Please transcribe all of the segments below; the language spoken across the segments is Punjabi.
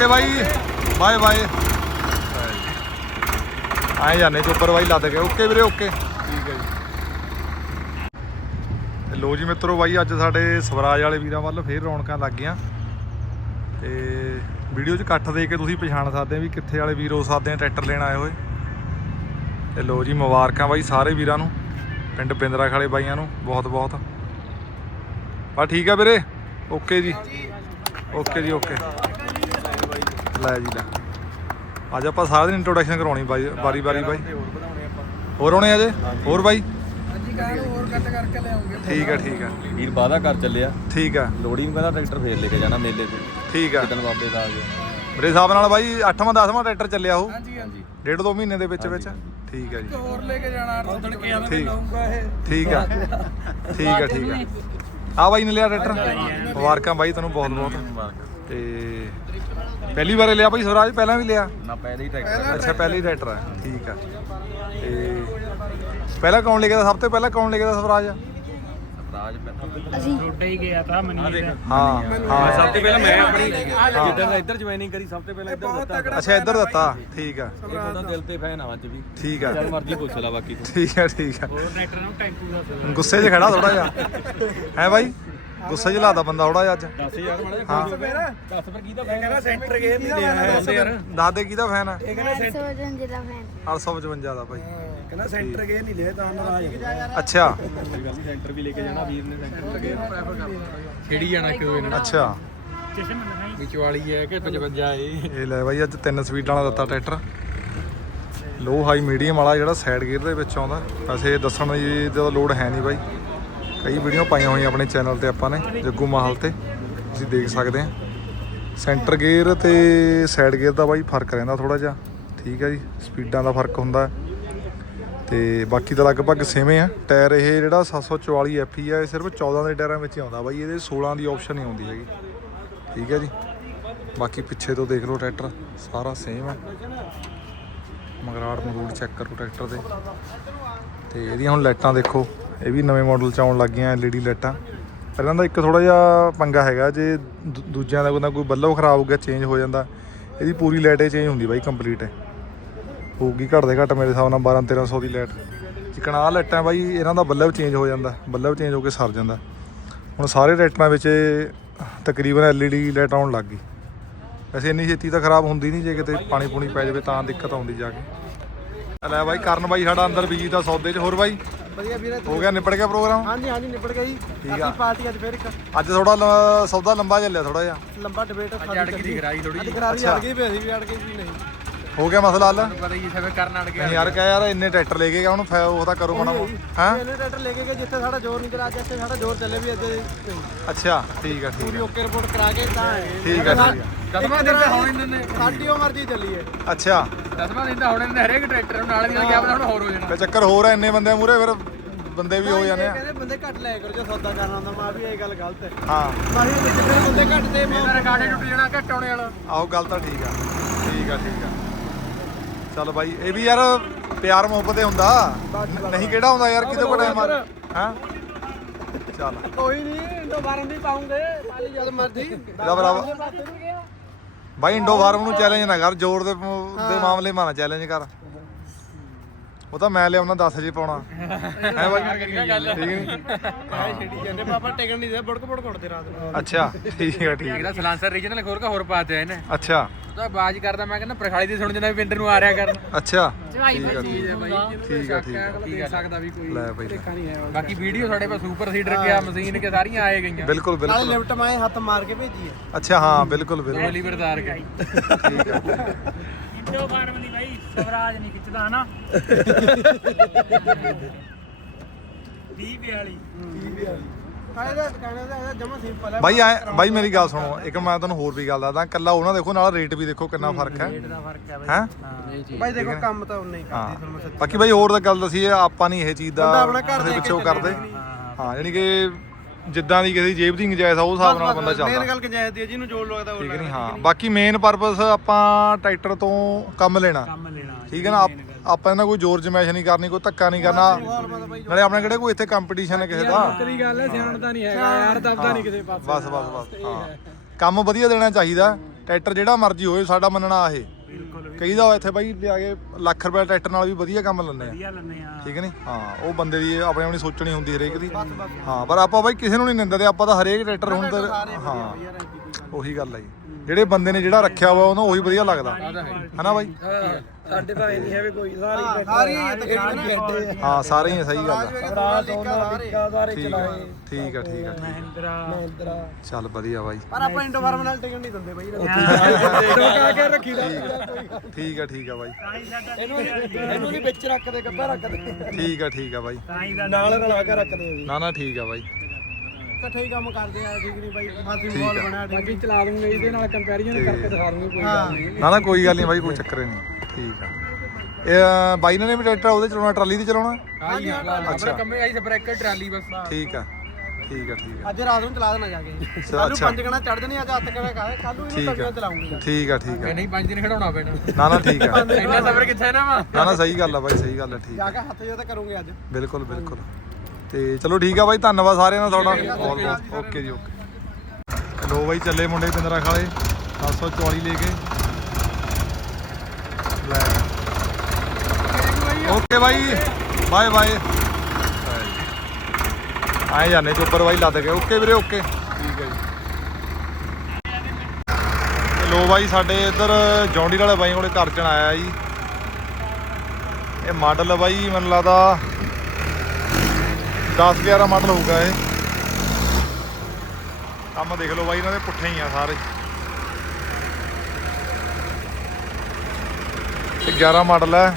ਓਕੇ ਬਾਈ। Bye bye. ਆਏ ਜਾਣੇ ਚੋਪਰ ਬਾਈ ਲੱਦ ਕੇ। ਓਕੇ ਵੀਰੇ ਓਕੇ। ਠੀਕ ਹੈ ਜੀ। ਲੋ ਜੀ ਮਿੱਤਰੋ ਬਾਈ ਅੱਜ ਸਾਡੇ ਸਵਰਾਜ ਵਾਲੇ ਵੀਰਾਂ ਵੱਲ ਫੇਰ ਰੌਣਕਾਂ ਲੱਗ ਗਈਆਂ। ਤੇ ਵੀਡੀਓ 'ਚ ਇਕੱਠ ਦੇ ਕੇ ਤੁਸੀਂ ਪਛਾਣ ਸਕਦੇ ਆ ਵੀ ਕਿੱਥੇ ਵਾਲੇ ਵੀਰ ਹੋ ਸਕਦੇ ਆ ਟਰੈਕਟਰ ਲੈਣ ਆਏ ਹੋਏ। ਤੇ ਲੋ ਜੀ ਮੁਬਾਰਕਾਂ ਬਾਈ ਸਾਰੇ ਵੀਰਾਂ ਨੂੰ ਪਿੰਡ ਪਿੰਦਰਾ ਖਾਲੇ ਬਾਈਆਂ ਨੂੰ ਬਹੁਤ ਬਹੁਤ। ਬਾ ਠੀਕ ਆ ਵੀਰੇ? ਓਕੇ ਜੀ। ਓਕੇ ਜੀ ਓਕੇ। ਲੈ ਜੀ ਲੈ। ਅੱਜ ਆਪਾਂ ਸਾਰਾ ਦਿਨ ਇੰਟਰੋਡਕਸ਼ਨ ਕਰਾਉਣੀ ਬਾਈ ਬਾਰੀ ਬਾਰੀ ਬਾਈ। ਹੋਰ ਹੋਣੇ ਅਜੇ ਹੋਰ ਬਾਈ? ਹਾਂਜੀ ਕਾਹਨੂੰ ਹੋਰ ਕੱਟ ਕਰਕੇ ਲਿਆਉਂਗੇ? ਠੀਕ ਆ ਠੀਕ ਆ। ਵੀਰ ਵਾਦਾ ਕਰ ਚੱਲਿਆ। ਠੀਕ ਆ। ਲੋੜੀ ਨੂੰ ਕਹਿੰਦਾ ਟਰੈਕਟਰ ਫੇਰ ਲੈ ਕੇ ਜਾਣਾ ਮੇਲੇ ਤੇ। ਠੀਕ ਆ। ਜਿੱਦਣ ਬਾਬੇ ਦਾ ਆ ਗਿਆ। ਮੇਰੇ ਹਿਸਾਬ ਨਾਲ ਬਾਈ 8ਵਾਂ 10ਵਾਂ ਟਰੈਕਟਰ ਚੱਲਿਆ ਉਹ। ਹਾਂਜੀ ਹਾਂਜੀ। ਡੇਢ ਦੋ ਮਹੀਨੇ ਦੇ ਵਿੱਚ ਵਿੱਚ। ਠੀਕ ਆ ਜੀ। ਹੋਰ ਲੈ ਕੇ ਜਾਣਾ ਉਦੋਂ ਕੇ ਆਵੇਂ ਠੀਕ। ਲਾਉਂਗਾ ਇਹ। ਠੀਕ ਆ। ਠੀਕ ਆ ਠੀਕ ਆ। ਆ ਬਾਈ ਨੇ ਲਿਆ ਟਰੈਕਟਰ ਮੁਬਾਰਕਾਂ ਬਾਈ ਤੈਨੂੰ ਬਹੁਤ ਬਹੁਤ ਤੇ ਪਹਿਲੀ ਵਾਰ ਲਿਆ ਬਾਈ ਸਵਰਾਜ ਪਹਿਲਾਂ ਵੀ ਲਿਆ? ਨਾ ਪਹਿਲੇ ਹੀ ਟਰੈਕਟਰ ਅੱਛਾ ਪਹਿਲੀ ਟਰੈਕਟਰ ਹੈ ਠੀਕ ਆ। ਤੇ ਪਹਿਲਾਂ ਕੌਣ ਲੈ ਗਿਆ ਤਾ? ਸਭ ਤੋਂ ਪਹਿਲਾਂ ਕੌਣ ਲੈ ਗਿਆ ਤਾ ਸਵਰਾਜ? ਰਾਜ ਛੋਟਾ ਹੀ ਗਿਆ ਤਾਂ ਮਨੀ ਹਾਂ ਹਾਂ। ਸਭ ਤੋਂ ਪਹਿਲਾਂ ਮੈਂ ਆਪਣੀ ਜਿੱਦਣ ਦਾ ਇੱਧਰ ਜੁਆਇਨਿੰਗ ਕਰੀ ਸਭ ਤੋਂ ਪਹਿਲਾਂ ਇੱਧਰ ਦਿੱਤਾ ਅੱਛਾ ਇੱਧਰ ਦਿੱਤਾ ਠੀਕ ਆ ਇਹ ਉਹਦਾ ਦਿਲ ਤੇ ਫੈਨ ਆ ਅੱਜ ਵੀ। ਠੀਕ ਆ। ਜਦ ਮਰਜ਼ੀ ਪੁੱਛ ਲੈ ਬਾਕੀ ਤੂੰ। ਠੀਕ ਆ ਠੀਕ ਆ। ਹੋਰ ਟਰੈਕਟਰ ਨੂੰ ਟੈਂਕੂ ਦਾ ਗੁੱਸੇ 'ਚ ਖੜਾ ਥੋੜਾ ਜਿਹਾ। ਹੈ ਬਾਈ? ਗੁੱਸੇ 'ਚ ਲਾਦਾ ਬੰਦਾ ਥੋੜਾ ਜਿਹਾ ਅੱਜ। ਦੱਸ ਯਾਰ ਮਾੜਾ ਹਾਂ। ਦੱਸ ਫਿਰ ਕੀ ਦਾ ਫੈਨ ਕਹਿੰਦਾ ਸੈਂਟਰ ਗੇਅਰ ਨਹੀਂ ਲਿਆ ਯਾਰ। ਦੱਸ ਦੇ ਕਿਹਦਾ ਫੈਨ ਹੈ ਇਹ ਕਹਿੰਦਾ 855 ਦਾ ਫੈਨ 855 ਦਾ ਬਾਈ ਕਹਿੰਦਾ ਸੈਂਟਰ ਗੇਅਰ ਨਹੀਂ ਲਿਆ ਤਾਂ ਨਾਰਾਜ਼ ਅੱਛਾ। ਕੋਈ ਗੱਲ ਨਹੀਂ ਸੈਂਟਰ ਵੀ ਲੈ ਕੇ ਜਾਣਾ ਵੀਰ ਨੇ ਸੈਂਟਰ ਲੱਗੇ ਛੇੜੀ ਜਾਣਾ। ਕਿਉਂ ਇਹਨਾਂ ਅੱਛਾ। ਵਿੱਚ ਵਾਲੀ ਹੈ ਕਿ 55 ਏ ਇਹ ਲੈ ਬਾਈ ਅੱਜ ਤਿੰਨ ਸਪੀਡਾਂ ਵਾਲਾ ਦਿੱਤਾ ਟਰੈਕਟਰ। ਲੋ ਹਾਈ ਮੀਡੀਅਮ ਵਾਲਾ ਜਿਹੜਾ ਸਾਈਡ ਗੇਅਰ ਦੇ ਵਿੱਚ ਆਉਂਦਾ। ਵੈਸੇ ਦੱਸਣ ਦੀ ਜਦੋਂ ਲੋਡ ਹੈ ਨਹੀਂ ਬਾਈ। ਕਈ ਵੀਡੀਓ ਪਾਈਆਂ ਹੋਈਆਂ ਆਪਣੇ ਚੈਨਲ ਤੇ ਆਪਾਂ ਨੇ, ਜੱਗੂ ਮਾਹਲ ਤੇ। ਤੁਸੀਂ ਦੇਖ ਸਕਦੇ ਆ। ਸੈਂਟਰ ਗੇਅਰ ਤੇ ਸਾਈਡ ਗੇਅਰ ਦਾ ਬਾਈ ਫ਼ਰਕ ਰਹਿੰਦਾ ਥੋੜਾ ਜਿਹਾ। ਠੀਕ ਹੈ ਜੀ, ਸਪੀਡਾਂ ਦਾ ਫ਼ਰਕ ਹੁੰਦਾ। ਹੈ। ਤੇ ਬਾਕੀ ਤਾਂ ਲਗਭਗ ਸੇਵੇਂ ਆ। ਟਾਇਰ ਇਹ ਜਿਹੜਾ 744 ਐਫਈ ਆ, ਇਹ ਸਿਰਫ 14 ਦੇ ਟਾਇਰਾਂ ਵਿੱਚ ਹੀ ਆਉਂਦਾ। ਬਾਈ ਇਹਦੇ 16 ਦੀ ਆਪਸ਼ਨ ਨਹੀਂ ਆਉਂਦੀ ਹੈਗੀ। ਠੀਕ ਹੈ ਜੀ। ਬਾਕੀ ਪਿੱਛੇ ਤੋਂ ਦੇਖ ਲਓ ਟਰੈਕਟਰ, ਸਾਰਾ ਸੇਮ ਹੈ ਮਗਰਾੜ ਮਰੂੜ ਚੈੱਕ ਕਰੋ ਟਰੈਕਟਰ ਦੇ। ਤੇ ਇਹਦੀਆਂ ਹੁਣ ਲਾਈਟਾਂ ਦੇਖੋ। ਇਹ ਵੀ ਨਵੇਂ ਮਾਡਲ ਚ ਆਉਣ ਲੱਗ ਗਈਆਂ ਐਲਈਡੀ ਲਾਈਟਾਂ। ਪਰ ਇਹਨਾਂ ਦਾ ਇੱਕ ਥੋੜਾ ਜਿਹਾ ਪੰਗਾ ਹੈਗਾ, ਜੇ ਦੂ- ਦੂਜਿਆਂ ਦਾ ਕੋਈ ਨਾ ਕੋਈ ਬੱਲਬ ਖਰਾਬ ਹੋ ਗਿਆ ਚੇਂਜ ਹੋ ਜਾਂਦਾ, ਇਹਦੀ ਪੂਰੀ ਲਾਈਟ ਚੇਂਜ ਹੁੰਦੀ ਬਾਈ ਕੰਪਲੀਟ ਹੈ ਹੋਊਗੀ ਘੱਟ ਦੇ ਘੱਟ ਮੇਰੇ ਹਿਸਾਬ ਨਾਲ 12 1300 ਦੀ ਲਾਈਟ। ਚਿਕਣਾ ਲਾਈਟਾਂ ਬਾਈ, ਇਹਨਾਂ ਦਾ ਬੱਲਬ ਚੇਂਜ ਹੋ ਜਾਂਦਾ ਬੱਲਬ ਚੇਂਜ ਹੋ ਕੇ ਸਰ ਜਾਂਦਾ। ਹੁਣ ਸਾਰੇ ਲਾਈਟਾਂ ਵਿੱਚ ਇਹ ਤਕਰੀਬਨ ਐਲਈਡੀ ਲਾਈਟ ਆਉਣ ਲੱਗ ਗਈ। ਵੈਸੇ ਇੰਨੀ ਛੇਤੀ ਤਾਂ ਖਰਾਬ ਹੁੰਦੀ ਨਹੀਂ, ਜੇ ਕਿਤੇ ਪਾਣੀ ਪੂਣੀ ਪੈ ਜਾਵੇ ਤਾਂ ਦਿੱਕਤ ਆਉਂਦੀ ਜਾ ਕੇ। ਲੈ ਬਾਈ, ਕਰਨ ਬਾਈ, ਸਾਡਾ ਅੰਦਰ ਬਿਜ਼ੀ ਦਾ ਸੌਦੇ 'ਚ ਹੋਰ ਬਾਈ। ਵਧੀਆ ਵੀਰੇ ਹੋ ਗਿਆ ਨਿਪਟ ਗਿਆ ਪ੍ਰੋਗਰਾਮ? ਹਾਂਜੀ ਹਾਂਜੀ ਨਿਬੜ ਗਈ ਠੀਕ ਆ। ਪਾਰਟੀ ਅੱਜ ਫੇਰ ਇੱਕ ਅੱਜ ਥੋੜਾ ਲ- ਸੌਦਾ ਲੰਬਾ ਚੱਲਿਆ ਥੋੜਾ ਜਿਹਾ। ਲੰਬਾ ਡਿਬੇਟ ਅੜ ਗਈ ਦੀ ਗਰਾਈ ਥੋੜੀ ਅੱਜ ਕਰਾਰੀ ਅੜ ਗਈ ਵੀ ਅਸੀਂ ਵੀ ਅੜ ਗਏ ਵੀ ਨਹੀਂ। ਹੋ ਗਿਆ ਮਸਲਾ ਹੱਲ? ਪਤਾ ਹੀ ਸਭ ਕਰਨ ਅੜ ਨਹੀਂ ਯਾਰ ਕਹਿ ਯਾਰ ਇੰਨੇ ਟਰੈਕਟਰ ਲੈ ਕੇ ਗਿਆ ਉਹਨੂੰ ਫੈ ਉਹ ਤਾਂ ਕਰੋ ਮਾੜਾ ਹਾਂ? ਇਹਨੇ ਟਰੈਕਟਰ ਲੈ ਕੇ ਗਏ ਜਿੱਥੇ ਸਾਡਾ ਜ਼ੋਰ ਨਹੀਂ ਕਰਾ ਅੱਜ ਇੱਥੇ ਸਾਡਾ ਜ਼ੋਰ ਚੱਲੇ ਵੀ ਅੱਜ। ਅੱਛਾ ਠੀਕ ਆ ਠੀਕ ਪੂਰੀ ਆ ਓਕੇ ਰਿਪੋਰਟ ਕਰਾ ਕੇ ਤਾਂ ਆਏ ਠੀਕ ਆ ਠੀਕ ਆ। ਦਸਵਾਂ ਦਿਨ ਤਾਂ ਹੁਣ ਇਹਨਾਂ ਨੇ ਸਾਡੀ ਉਹ ਮਰਜ਼ੀ ਚੱਲੀ ਹੈ। ਅੱਛਾ। ਦਸਵਾਂ ਦਿਨ ਤਾਂ ਹੁਣ ਇਹਨਾਂ ਨੇ ਹਰੇਕ ਟਰੈਕਟਰ ਨੂੰ ਨਾਲ ਦੀ ਨਾਲ ਕਿਹਾ ਹੁਣ ਹੋਰ ਹੋ ਜਾਣਾ। ਤੇ ਚੱਕਰ ਹੋਰ ਆ ਇੰਨੇ ਬੰਦੇ ਮੂਰੇ ਫਿਰ ਬੰਦੇ ਵੀ ਹੋ ਜਾਂਦੇ ਆ। ਕਹਿੰਦੇ ਬੰਦੇ ਘੱਟ ਲੈ ਕਰੋ ਜੇ ਸੌਦਾ ਕਰਨਾ ਹੁੰਦਾ ਮਾਂ ਵੀ ਇਹ ਗੱਲ ਗਲਤ ਹੈ। ਹਾਂ। ਮਾਹੀ ਜਿੰਨੇ ਬੰਦੇ ਘੱਟ ਤੇ ਮੈਂ ਇਹਨਾਂ ਰਿਕਾਰਡੇ ਟੁੱਟ ਜਾਣਾ ਘੱਟ ਆਉਣੇ ਵਾਲਾ। ਆਹੋ ਗੱਲ ਤਾਂ ਠੀਕ ਆ। ਠੀਕ ਆ ਠੀਕ ਆ। ਚੱਲ ਬਾਈ ਇਹ ਵੀ ਯਾਰ ਪਿਆਰ ਮੁਹੱਬਤ ਹੀ ਹੁੰਦਾ। ਨਹੀਂ ਕਿਹੜਾ ਹੁੰਦਾ ਯਾਰ ਕਿਤੇ ਕੋਲ ਟਾਈਮ ਆ? ਹਾਂ? ਚੱਲ। ਕੋਈ ਨਹੀਂ ਇੰਡੋ ਬਾਰਨ ਵੀ ਪਾਉਂਗੇ। ਪਾਲੀ ਜਦ ਮਰਜ਼ੀ। ਇਹਦਾ ਬਰਾਬਰ ਬਾਈ ਇੰਡੋ ਫਾਰਮ ਨੂੰ ਚੈਲੰਜ ਨਾ ਕਰ ਜ਼ੋਰ ਦੇ ਮਾਮਲੇ ਮਾਨਾ ਚੈਲੰਜ ਕਰ। ਉਹ ਤਾਂ ਮੈਂ ਲਿਆਉਣਾ 10 ਜੇ ਪਾਉਣਾ। ਹੈ ਬਾਈ? ਠੀਕ ਨਹੀਂ ਆਏ ਛੇੜੀ ਜਾਂਦੇ ਪਾਪਾ ਟਿਕਣ ਨਹੀਂ ਦੇ ਬੜਕ ਬੜਕ ਉੱਡਦੇ ਰਾਤ ਨੂੰ। ਅੱਛਾ ਠੀਕ ਆ ਠੀਕ ਇਹਦਾ ਸਲਾਂਸਰ ਰੀਜਨਲ ਖੋਰ ਕਾ ਹੋਰ ਪਾਤੇ ਇਹਨੇ। ਆ। ਅੱਛਾ। ਤਾਂ ਬਾਜ ਕਰਦਾ ਮੈਂ ਕਹਿੰਦਾ ਪ੍ਰਖਾਲੀ ਦੀ ਸੁਣ ਜਾਂਦਾ ਵਿੰਡਰ ਨੂੰ ਆ ਰਿਹਾ ਕਰਨ। ਅੱਛਾ। ਠੀਕ ਆ ਚੀਜ਼ ਹੈ ਬਾਈ ਠੀਕ ਆ ਠੀਕ ਆ ਦੇਖ ਸਕਦਾ ਵੀ ਕੋਈ ਲੈ ਬਾਈ। ਹੈ ਬਾਕੀ ਵੀਡੀਓ ਸਾਡੇ ਪਾਸ ਸੁਪਰ ਸੀਡਰ ਗਿਆ ਮਸ਼ੀਨ ਕੇ ਸਾਰੀਆਂ ਆਏ ਗਈਆਂ। ਬਿਲਕੁਲ ਨਾਲੇ ਬਿਲਕੁਲ ਲਿਫਟ ਮਾਏ ਹੱਥ ਮਾਰ ਕੇ ਭੇਜੀ ਹੈ ਅੱਛਾ ਹਾਂ ਬਿਲਕੁਲ ਬਿਲਕੁਲ। ਲੀਵਰ ਤਾਰ ਕੇ। ਠੀਕ ਆ। ਇੰਡੋ ਫਾਰਮ ਨਹੀਂ ਬਾਈ। ਸਵਰਾਜ ਨਹੀਂ ਖਿੱਚਦਾ ਹਨਾ? 20 42 ਕਾਇਦਾ ਕਾਇਦਾ ਦਾ ਜਮਾ ਸਿੰਪਲ ਹੈ ਬਾਈ ਐ ਬਾਈ ਮੇਰੀ ਗੱਲ ਸੁਣੋ ਇੱਕ ਮੈਂ ਤੁਹਾਨੂੰ ਹੋਰ ਵੀ ਗੱਲ ਦੱਸਦਾ। ਕੱਲਾ ਉਹਨਾਂ ਦੇਖੋ ਨਾਲ ਰੇਟ ਵੀ ਦੇਖੋ ਕਿੰਨਾ ਫ਼ਰਕ ਹੈ। ਦਾ ਫ਼ਰਕ ਹੈ ਬਾਈ। ਹੈ? ਬਾਈ ਦੇਖੋ ਕੰਮ ਤਾਂ ਉਨਾ ਹੀ ਹਾਂ। ਕਰਦੇ ਤੁਹਾਨੂੰ ਮੈਂ ਸੱਚੀ ਬਾਕੀ ਬਾਈ ਹੋਰ ਤਾਂ ਗੱਲ ਦਸੀ ਆਪਾਂ ਨਹੀਂ ਇਹ ਚੀਜ਼ ਦਾ ਬੰਦਾ ਆਪਣਾ ਘਰ ਕੇ ਪਿੱਛੋਂ ਕਰਦੇ। ਹਾਂ ਯਾਨੀ ਕਿ ਜਿੱਦਾਂ ਦੀ ਕਿਸੇ ਦੀ ਜੇਬ ਦੀ ਗੁੰਜਾਇਸ਼ ਆ ਉਹ ਹਿਸਾਬ ਨਾਲ ਬੰਦਾ ਮੇਨ ਚੱਲਦਾ। ਗੱਲ ਕੰਜਾਇਤ ਦੀ ਹੈ ਜਿਹਨੂੰ ਜੋੜ ਲੱਗਦਾ ਉਹ ਠੀਕ ਲੱਗਦਾ ਨਹੀਂ ਹਾਂ। ਬਾਕੀ ਮੇਨ ਪਰਪਸ ਆਪਾਂ ਟਰੈਕਟਰ ਤੋਂ ਕੰਮ ਲੈਣਾ। ਕੰਮ ਲੈਣਾ ਠੀਕ ਹੈ ਨਾ ਆਪ- ਆਪਾਂ ਇਹਨਾਂ ਕੋਈ ਜ਼ੋਰ ਜਮੈਸ਼ ਨਹੀਂ ਕਰਨੀ ਕੋਈ ਧੱਕਾ ਨਹੀਂ ਕਰਨਾ। ਨਾਲੇ ਆਪਣੇ ਕਿਹੜੇ ਕੋਈ ਇੱਥੇ ਕੰਪੀਟੀਸ਼ਨ ਹੈ ਕਿਸੇ ਦਾ? ਤੇਰੀ ਗੱਲ ਹੈ ਸਿਆਣਦਾ ਨਹੀਂ ਹੈਗਾ ਯਾਰ ਦਬਦਾ ਨਹੀਂ ਕਿਸੇ ਪਾਸੇ। ਬਸ ਬਸ ਬਸ ਹਾਂ। ਕੰਮ ਵਧੀਆ ਦੇਣਾ ਚਾਹੀਦਾ। ਟਰੈਕਟਰ ਜਿਹੜਾ ਮਰਜ਼ੀ ਹੋਵੇ ਸਾਡਾ ਮੰਨਣਾ ਇਹ। ਕਈ ਦਾ ਇੱਥੇ ਬਾਈ ਲਿਆ ਕੇ ਲੱਖ ਰੁਪਏ ਟਰੈਕਟਰ ਨਾਲ ਵੀ ਵਧੀਆ ਕੰਮ ਲੈਂਦੇ ਆ। ਵਧੀਆ ਲੰਨੇ ਆ। ਠੀਕ ਨਹੀਂ ਹਾਂ ਉਹ ਬੰਦੇ ਦੀ ਆਪਣੀ ਆਪਣੀ ਸੋਚਣੀ ਹੁੰਦੀ ਹਰੇਕ ਦੀ। ਹਾਂ ਪਰ ਆਪਾਂ ਬਾਈ ਕਿਸੇ ਨੂੰ ਨਹੀਂ ਨਿੰਦਦੇ ਆਪਾਂ ਤਾਂ ਹਰੇਕ ਟਰੈਕਟਰ ਹੁਣ ਤਾਂ ਹਾਂ ਉਹੀ ਗੱਲ ਹੈ ਜੀ। ਜਿਹੜੇ ਬੰਦੇ ਨੇ ਜਿਹੜਾ ਰੱਖਿਆ ਵਾ ਉਹਨੂੰ ਉਹੀ ਵਧੀਆ ਲੱਗਦਾ। ਹਨਾ ਬਾਈ? ਸਾਡੇ ਤਾਂ ਇਹ ਨਹੀਂ ਹੈ ਵੀ ਕੋਈ ਸਾਰੀ ਸਾਰੀ ਤਕਰੀਬਨ ਬੈਠੇ ਹਾਂ ਸਾਰੇ ਹੀ ਆ, ਸਹੀ ਗੱਲ ਆ। ਸਾਰੇ ਠੀਕ ਆ ਠੀਕ ਆ ਠੀਕ ਆ ਠੀਕ ਮਹਿੰਦਰਾ ਮਹਿੰਦਰਾ। ਆ। ਚੱਲ ਵਧੀਆ ਬਾਈ। ਪਰ ਆਪਾਂ ਇੰਡੋਫਾਰਮਨਲ ਟਿਕਟ ਨਹੀਂ ਦਿੰਦੇ ਬਈ ਟੋਕਾ ਕੇ ਰੱਖੀ ਦਾ। ਠੀਕ ਆ ਠੀਕ ਆ ਬਾਈ। ਇਹਨੂੰ ਇਹਨੂੰ ਨਹੀਂ ਵਿੱਚ ਰੱਖਦੇ ਗੱਬਾ ਰੱਖਦੇ। ਠੀਕ ਆ ਠੀਕ ਆ ਬਾਈ। ਨਾਲ ਰਲਾ ਕੇ ਰੱਖਦੇ ਆ ਜੀ। ਨਾ ਨਾ ਠੀਕ ਆ ਬਾਈ। ਇਕੱਠੇ ਹੀ ਕੰਮ ਕਰਦੇ ਆ ਠੀਕ ਨਹੀਂ ਬਾਈ? ਹਾਥੀ ਮਾਹੌਲ ਬਣਿਆ ਬਾਕੀ ਚਲਾ ਦੂੰਗੇ ਇਹਦੇ ਨਾਲ ਕੰਪੈਰੀਜ਼ਨ ਕਰਕੇ ਦਿਖਾ ਦੂੰਗੇ ਕੋਈ ਗੱਲ ਨਹੀਂ। ਨਾ ਨਾ ਕੋਈ ਗੱਲ ਨਹੀਂ ਬਾਈ ਕੋਈ ਚੱਕਰ ਹੀ ਨਹੀਂ। ਠੀਕ ਆ। ਇਹ ਅ, ਬਾਈ ਨੇ ਵੀ ਟਰੈਕਟਰ ਉਹਦੇ ਚਲਾਉਣਾ ਟਰਾਲੀ ਤੇ ਚਲਾਉਣਾ? ਹਾਂਜੀ ਅੱਛਾ। ਕੰਮੇ ਆਈ ਸਬਰੇਕਰ ਟਰਾਲੀ ਬਸ। ਠੀਕ ਆ ਠੀਕ ਆ ਠੀਕ ਆ। ਅੱਜ ਰਾਤ ਨੂੰ ਚਲਾ ਦੇਣਾ ਜਾ ਕੇ। ਅੱਛਾ, ਕੱਲ ਨੂੰ ਅੱਛਾ। ਪੰਜ ਗਣਾ ਚੜ ਜਣੀ ਅੱਜ ਹੱਥ ਕਿਵੇਂ ਖਾਏ ਕੱਲ ਨੂੰ ਠੀਕ ਇਹ ਆ। ਚਲਾਉਂਗੀ ਠੀਕ ਆ ਠੀਕ ਆ। ਨਹੀਂ ਪੰਜ ਦਿਨ ਖੜਾਉਣਾ ਪੈਣਾ। ਨਾ ਨਾ ਠੀਕ ਆ। ਇੰਨਾ ਸਬਰ ਕਿੱਥੇ ਨਾ ਵਾ। ਨਾ ਨਾ ਸਹੀ ਗੱਲ ਆ ਬਾਈ ਸਹੀ ਗੱਲ ਆ ਠੀਕ ਆ। ਜਾ ਕੇ ਹੱਥ ਜੋ ਤਾਂ ਕਰੂੰਗੇ ਅੱਜ। ਬਿਲਕੁਲ ਬਿਲਕੁਲ। ਤੇ ਚਲੋ ਠੀਕ ਆ ਬਾਈ, ਧੰਨਵਾਦ ਸਾਰਿਆਂ ਦਾ ਤੁਹਾਡਾ। ਓਕੇ ਜੀ, ਓਕੇ। ਲੋ ਬਾਈ, ਚੱਲੇ ਮੁੰਡੇ ਪਿੰਦਰਾ ਖਾਲੇ 744 ਲੈ ਕੇ। ਲੈ। ਓਕੇ ਬਾਈ, ਬਾਏ ਬਾਏ। ਆਏ ਜਾਣੇ ਚੋਪਰ ਬਾਈ, ਲੱਦ ਗਏ ਓਕੇ ਵੀਰੇ, ਓਕੇ। ਠੀਕ ਹੈ ਜੀ ਲੋ ਬਾਈ, ਸਾਡੇ ਇੱਧਰ ਜੌਂਡੀ ਵਾਲੇ ਬਾਈ ਕੋਲੇ ਕਰਚਣ ਆਇਆ ਜੀ। ਇਹ ਮਾਡਲ ਬਾਈ, ਮੈਨੂੰ ਲੱਗਦਾ 10 11 ਮਾਡਲ ਹੋਊਗਾ ਇਹ। ਕੰਮ ਦੇਖ ਲਓ ਬਾਈ, ਇਹਨਾਂ ਦੇ ਪੁੱਠੇ ਹੀ ਆ ਸਾਰੇ। ਇਹ 11 ਮਾਡਲ ਹੈ।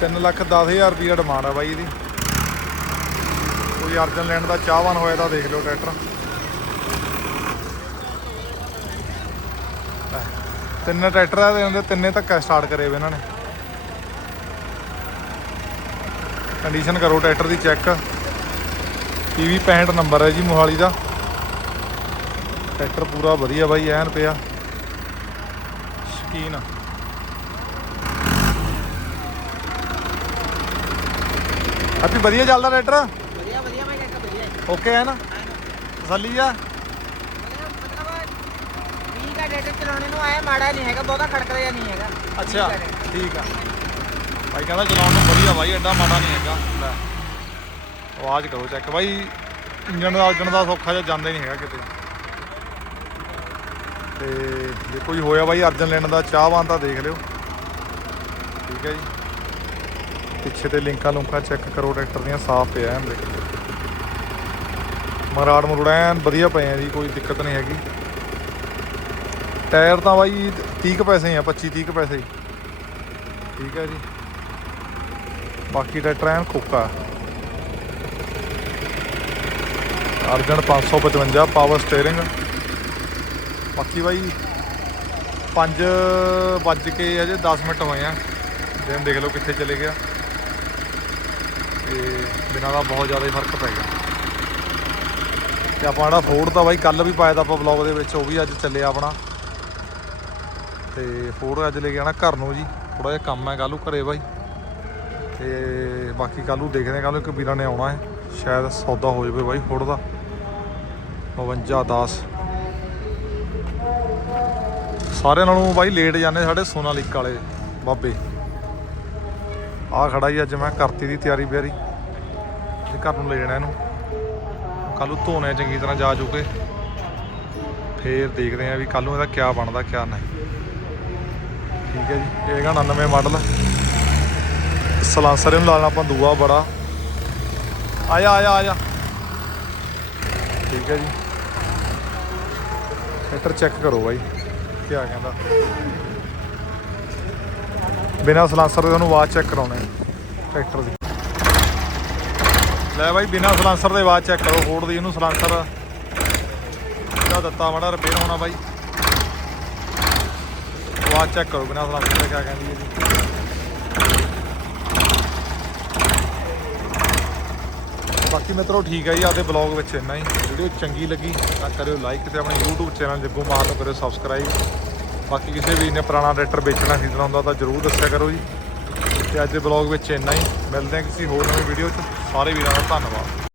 3 ਲੱਖ 10000 ਰੁਪਏ ਡਿਮਾਂਡ ਆ ਬਾਈ ਇਹਦੀ। ਕੋਈ ਅਰਜਨ ਲੈਣ ਦਾ ਚਾਹਵਾਨ ਹੋਇਆ ਤਾਂ ਦੇਖ ਲਓ ਟਰੈਕਟਰ। ਤਿੰਨ ਟਰੈਕਟਰ ਆ ਤੇ ਇਹਨਾਂ ਦੇ ਤਿੰਨੇ ਧੱਕਾ ਸਟਾਰਟ ਕਰੇ ਵੇ ਇਹਨਾਂ ਨੇ। ਕੰਡੀਸ਼ਨ ਕਰੋ ਟਰੈਕਟਰ ਦੀ ਚੈੱਕ। ਪੀਵੀ 65 ਨੰਬਰ ਹੈ ਜੀ ਮੋਹਾਲੀ ਦਾ। ਟਰੈਕਟਰ ਪੂਰਾ ਵਧੀਆ ਬਾਈ ਐਨ ਪਿਆ। ਸ਼ਕੀਨ। ਆਪੀ ਵਧੀਆ ਚੱਲਦਾ ਟਰੈਕਟਰ? ਵਧੀਆ ਵਧੀਆ ਮੈਂ ਕਹਿੰਦਾ ਵਧੀਆ ਓਕੇ ਹੈ ਨਾ? ਤਸੱਲੀ ਆ। ਮਤਲਬ ਠੀਕ ਆ ਡੇਟਾ ਚਲਾਉਣੇ ਨੂੰ ਆਇਆ ਮਾੜਾ ਨਹੀਂ ਹੈਗਾ ਬਹੁਤਾ ਖੜਕਦਾ ਨਹੀਂ ਹੈਗਾ। ਅੱਛਾ ਠੀਕ ਆ। ਭਾਈ ਕਹਿੰਦਾ ਚਲਾਉਣ ਨੂੰ ਵਧੀਆ ਬਾਈ, ਐਡਾ ਮਾੜਾ ਨਹੀਂ ਹੈਗਾ। ਲੈ, ਆਵਾਜ਼ ਕਰੋ ਚੈੱਕ ਬਾਈ, ਇੰਜਣ ਦਾ ਉੱਜਣ ਦਾ ਸੌਖਾ ਜਿਹਾ ਜਾਂਦਾ ਹੀ ਨਹੀਂ ਹੈਗਾ ਕਿਤੇ। ਤੇ ਜੇ ਕੋਈ ਹੋਇਆ ਬਾਈ ਅਰਜਨ ਲੈਣ ਦਾ, ਚਾਹਵਾਨ ਤਾਂ ਦੇਖ ਲਿਓ। ਠੀਕ ਹੈ ਜੀ। ਪਿੱਛੇ ਤੇ ਲਿੰਕਾਂ ਲੁੰਕਾਂ ਚੈੱਕ ਕਰੋ ਟਰੈਕਟਰ ਦੀਆਂ ਸਾਫ਼ ਪਿਆ ਐਨ ਦੇਖੋ ਮਰਾੜ ਮਰੂੜ ਐਨ ਵਧੀਆ ਪਏ ਆ ਜੀ, ਕੋਈ ਦਿੱਕਤ ਨਹੀਂ ਹੈਗੀ। ਟਾਇਰ ਤਾਂ ਬਾਈ 30 ਕੁ ਪੈਸੇ ਆ 25 30 ਕੁ ਪੈਸੇ। ਠੀਕ ਹੈ ਜੀ। ਬਾਕੀ ਟਰੈਕਟਰ ਐਨ ਖੋਕਾ ਅਰਜਨ 555 ਪਾਵਰ ਸਟੀਅਰਿੰਗ ਬਾਕੀ ਬਾਈ 5 ਵੱਜ ਕੇ ਅਜੇ 10 ਮਿੰਟ ਹੋਏ ਆ। ਦਿਨ ਦੇਖ ਲਓ ਕਿੱਥੇ ਚਲੇ ਗਿਆ। ਤੇ ਦਿਨਾਂ ਦਾ ਬਹੁਤ ਜ਼ਿਆਦਾ ਫ਼ਰਕ ਪੈ ਗਿਆ। ਤੇ ਆਪਾਂ ਜਿਹੜਾ ਫੋਰਡ ਦਾ ਬਾਈ ਕੱਲ ਵੀ ਪਾਇਆ ਤਾਂ ਆਪਾਂ ਵਲੌਗ ਦੇ ਵਿੱਚ, ਉਹ ਵੀ ਅੱਜ ਚੱਲਿਆ ਆਪਣਾ। ਤੇ ਫੋਰਡ ਅੱਜ ਲੈ ਕੇ ਆਣਾ ਘਰ ਨੂੰ ਜੀ। ਥੋੜਾ ਜਿਹਾ ਕੰਮ ਹੈ, ਕੱਲ੍ਹ ਨੂੰ ਘਰੇ ਬਾਈ। ਤੇ ਬਾਕੀ ਕੱਲ੍ਹ ਨੂੰ ਦੇਖਦੇ ਹਾਂ, ਕੱਲ੍ਹ ਨੂੰ ਇੱਕ ਵੀਰਾਂ ਨੇ ਆਉਣਾ ਹੈ। ਸ਼ਾਇਦ ਸੌਦਾ ਹੋ ਜਾਵੇ ਬਾਈ ਫੋਰਡ ਦਾ। 52 10 ਸਾਰਿਆਂ ਨਾਲੋਂ ਬਾਈ ਲੇਟ ਜਾਂਦੇ ਸਾਡੇ ਸੋਨਾਲੀਕ ਵਾਲੇ ਬਾਬੇ। ਆ ਖੜਾ ਜੀ ਅੱਜ ਮੈਂ ਕਰਤੀ ਦੀ ਤਿਆਰੀ ਬਿਆਰੀ। ਤੇ ਘਰ ਨੂੰ ਲੈ ਜਾਣਾ ਇਹਨੂੰ। ਕੱਲ ਨੂੰ ਧੋਣੇ ਚੰਗੀ ਤਰ੍ਹਾਂ ਜਾ ਚੁੱਕੇ ਫੇਰ ਦੇਖਦੇ ਆ ਵੀ ਕੱਲ ਨੂੰ ਇਹਦਾ ਕਿਆ ਬਣਦਾ, ਕਿਆ ਨਹੀਂ। ਠੀਕ ਹੈ ਜੀ, ਇਹ ਹੈਗਾ 99 ਮਾਡਲ। ਸਲਾਂਸਰ ਇਹਨੂੰ ਲਾਣਾ ਆਪਾਂ, ਦੂਆ ਬੜਾ। ਆਇਆ ਆਇਆ ਆਇਆ। ਠੀਕ ਹੈ ਜੀ। ਟਰੈਕਟਰ ਚੈੱਕ ਕਰੋ ਬਾਈ ਕਿਆ ਕਹਿੰਦਾ ਬਿਨਾ ਸਲਾਂਸਰ ਦੇ ਤੁਹਾਨੂੰ ਆਵਾਜ਼ ਚੈੱਕ ਕਰਾਉਣੇ ਟਰੈਕਟਰ ਦੀ। ਲੈ ਬਾਈ, ਬਿਨਾ ਸਲਾਂਸਰ ਦੇ ਆਵਾਜ਼ ਚੈੱਕ ਕਰੋ ਫੋੜ ਦੀ ਇਹਨੂੰ ਸਲਾਂਸਰ। ਦਾ ਦਿੱਤਾ ਮਾੜਾ ਰਿਪੇਅਰ ਹੋਣਾ ਬਾਈ। ਆਵਾਜ਼ ਚੈੱਕ ਕਰੋ, ਬਿਨਾ ਸਲਾਂਸਰ ਦੇ ਕਿਆ ਕਹਿੰਦੀ ਹੈ ਜੀ। ਬਾਕੀ ਮਿੱਤਰੋ ਠੀਕ ਹੈ ਜੀ, ਆਪਦੇ ਬਲੌਗ ਵਿੱਚ ਇੰਨਾ ਹੀ। ਵੀਡੀਓ ਚੰਗੀ ਲੱਗੀ ਤਾਂ ਕਰਿਓ ਲਾਈਕ ਤੇ ਆਪਣੇ YouTube ਚੈਨਲ ਜੱਗੂ ਮਾਰ ਨੂੰ ਕਰਿਓ ਸਬਸਕ੍ਰਾਈਬ ਬਾਕੀ ਕਿਸੇ ਵੀ ਨੇ ਪੁਰਾਣਾ ਟਰੈਕਟਰ ਵੇਚਣਾ ਖਰੀਦਣਾ ਹੁੰਦਾ ਤਾਂ ਜਰੂਰ ਦੱਸਿਆ ਕਰੋ ਜੀ। ਤੇ ਅੱਜ ਦੇ ਬਲੌਗ ਵਿੱਚ ਇੰਨਾ ਹੀ। ਮਿਲਦੇ ਹਾਂ ਕਿਸੇ ਹੋਰ ਨਵੀਂ ਵੀਡੀਓ 'ਚ। ਸਾਰੇ ਵੀਰਾਂ ਦਾ ਧੰਨਵਾਦ।